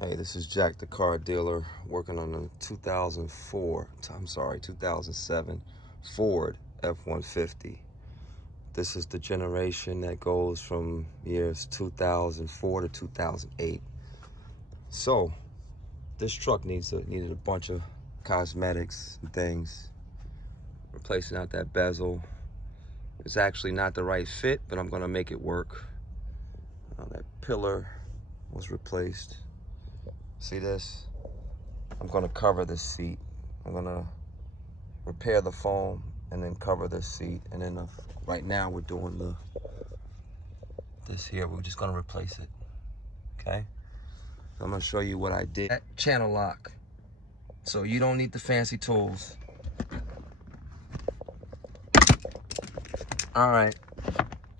Hey, this is Jack, the car dealer, working on a 2007 Ford F-150. This is the generation that goes from years 2004 to 2008. So, this truck needed a bunch of cosmetics and things. Replacing out that bezel. It's actually not the right fit, but I'm gonna make it work. That pillar was replaced. See this? I'm gonna cover this seat. I'm gonna repair the foam and then cover this seat. And then right now we're doing this here. We're just gonna replace it, okay? So I'm gonna show you what I did. That channel lock. So you don't need the fancy tools. All right,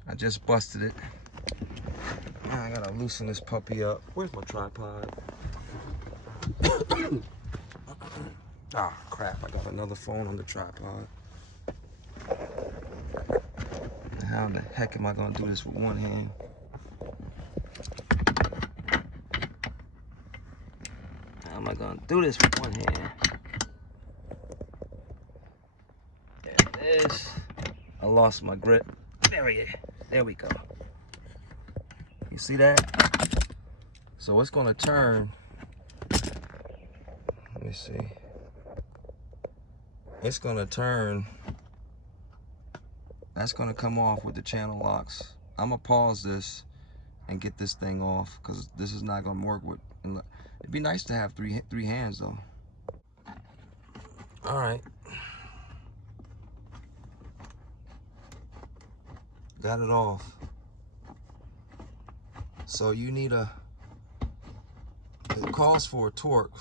I just busted it. Now I gotta loosen this puppy up. Where's my tripod? Ah, crap, I got another phone on the tripod. How in the heck am I gonna do this with one hand? How am I gonna do this with one hand? There it is. I lost my grip. There we go. You see that? So it's gonna turn. Let me see. It's gonna turn. That's gonna come off with the channel locks. I'm gonna pause this and get this thing off because this is not gonna work with. It'd be nice to have three hands though. All right. Got it off. So you need it calls for a torque.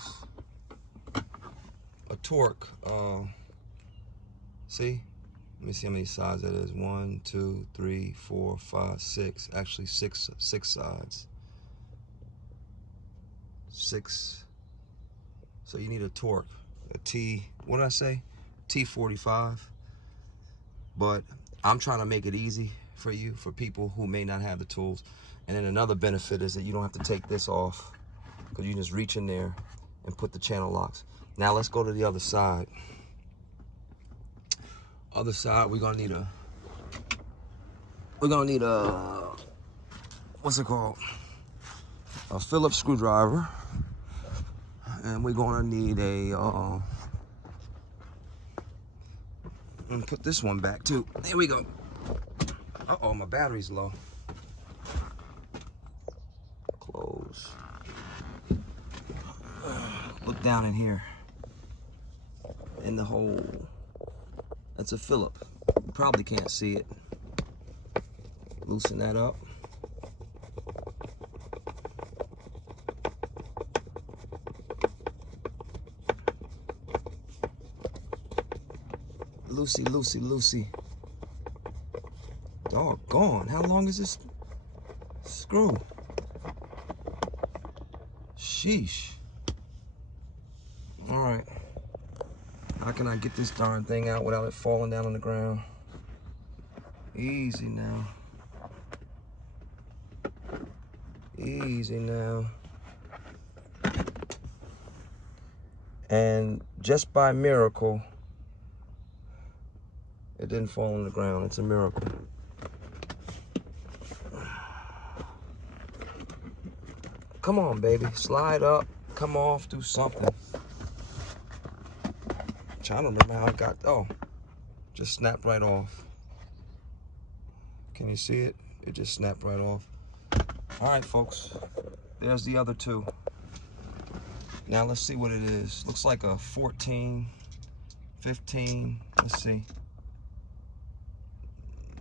See? Let me see how many sides that is. 1, 2, 3, 4, 5, 6. Actually, six sides. 6. So you need a torque. A T, what did I say? T45. But I'm trying to make it easy for you, for people who may not have the tools. And then another benefit is that you don't have to take this off, because you just reach in there and put the channel locks. Now let's go to the other side. Other side, we're gonna need a what's it called? A Phillips screwdriver. And we're gonna need and put this one back too. There we go. Uh-oh, my battery's low. Close. Look down in here. In the hole. That's a Phillip. You probably can't see it. Loosen that up. Loosey. Doggone, how long is this screw? Sheesh. All right. How can I get this darn thing out without it falling down on the ground? Easy now. Easy now. And just by miracle, it didn't fall on the ground. It's a miracle. Come on, baby. Slide up, come off, do something. I'm trying to remember how it got, oh, just snapped right off. Can you see it? It just snapped right off. All right, folks. There's the other two. Now let's see what it is. Looks like a 14, 15. Let's see.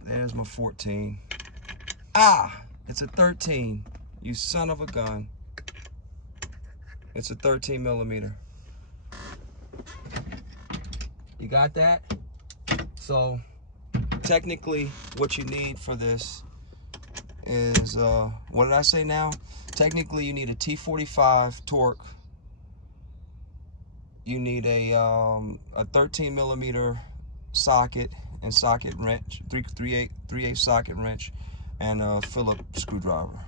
There's my 14. Ah, it's a 13. You son of a gun. It's a 13 millimeter. You got that? So technically what you need for this is, what did I say now? Technically you need a T45 torque. You need a 13 millimeter socket and socket wrench, 3/8 socket wrench, and a Phillips screwdriver.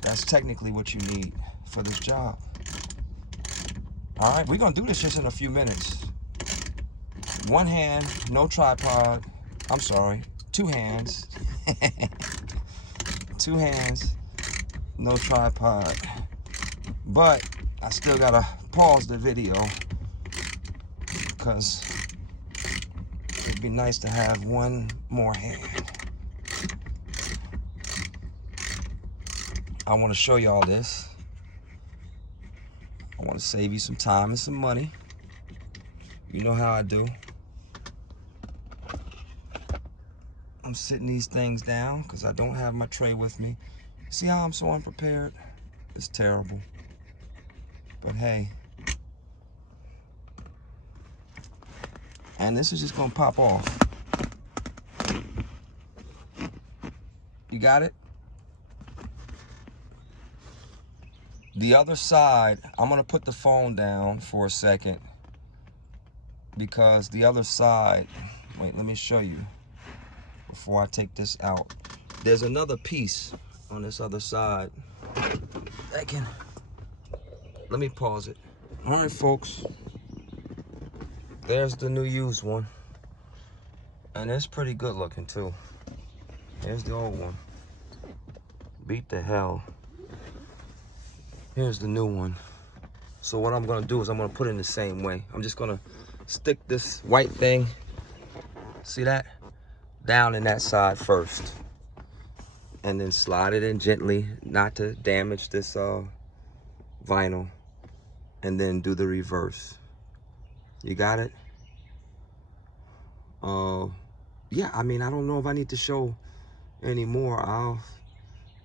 That's technically what you need for this job. All right, we're gonna do this just in a few minutes. One hand, no tripod. I'm sorry, 2 hands. 2 hands, no tripod. But I still gotta pause the video because it'd be nice to have one more hand. I want to show y'all this. I want to save you some time and some money. You know how I do. I'm sitting these things down because I don't have my tray with me. See how I'm so unprepared? It's terrible. But hey. And this is just gonna pop off. You got it? The other side, I'm gonna put the phone down for a second because the other side, wait, let me show you before I take this out. There's another piece on this other side. Let me pause it. All right, folks. There's the new used one. And it's pretty good looking too. Here's the old one. Beat the hell. Here's the new one. So what I'm gonna do is I'm gonna put it in the same way. I'm just gonna stick this white thing, see that? Down in that side first. And then slide it in gently, not to damage this vinyl. And then do the reverse. You got it? Yeah, I mean, I don't know if I need to show anymore. I'll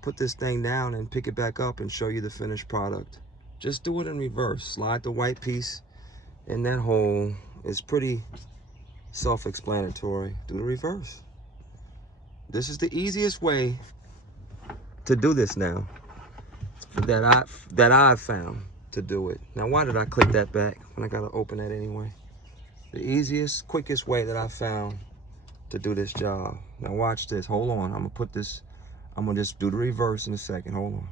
put this thing down and pick it back up and show you the finished product. Just do it in reverse. Slide the white piece in that hole. It's pretty self-explanatory. Do the reverse. This is the easiest way to do this now that I've found to do it. Now, why did I click that back when I gotta open that anyway? The easiest, quickest way that I found to do this job. Now watch this. Hold on. I'm gonna just do the reverse in a second. Hold on.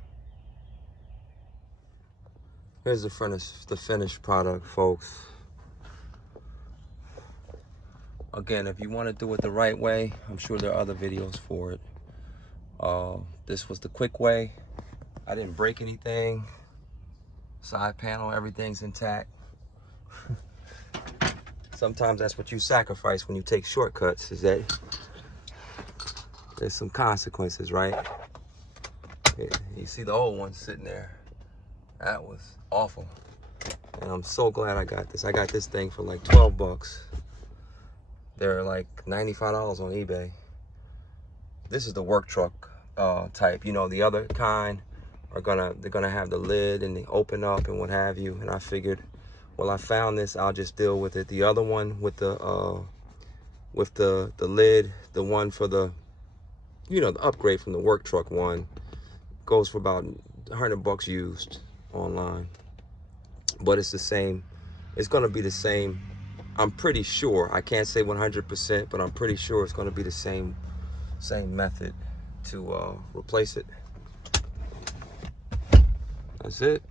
Here's the finished product, folks. Again, if you want to do it the right way, I'm sure there are other videos for it. This was the quick way. I didn't break anything. Side panel, everything's intact. Sometimes that's what you sacrifice when you take shortcuts, is that there's some consequences, right? You see the old one sitting there. That was awful. And I'm so glad I got this. I got this thing for like 12 bucks. They're like $95 on eBay. This is the work truck type. You know, the other kind they're gonna have the lid and they open up and what have you. And I figured, well, I found this, I'll just deal with it. The other one with the lid, the one for the, you know, the upgrade from the work truck one, goes for about 100 bucks used online. But it's the same. It's gonna be the same. I'm pretty sure. I can't say 100%, but I'm pretty sure it's gonna be the same method to replace it. That's it.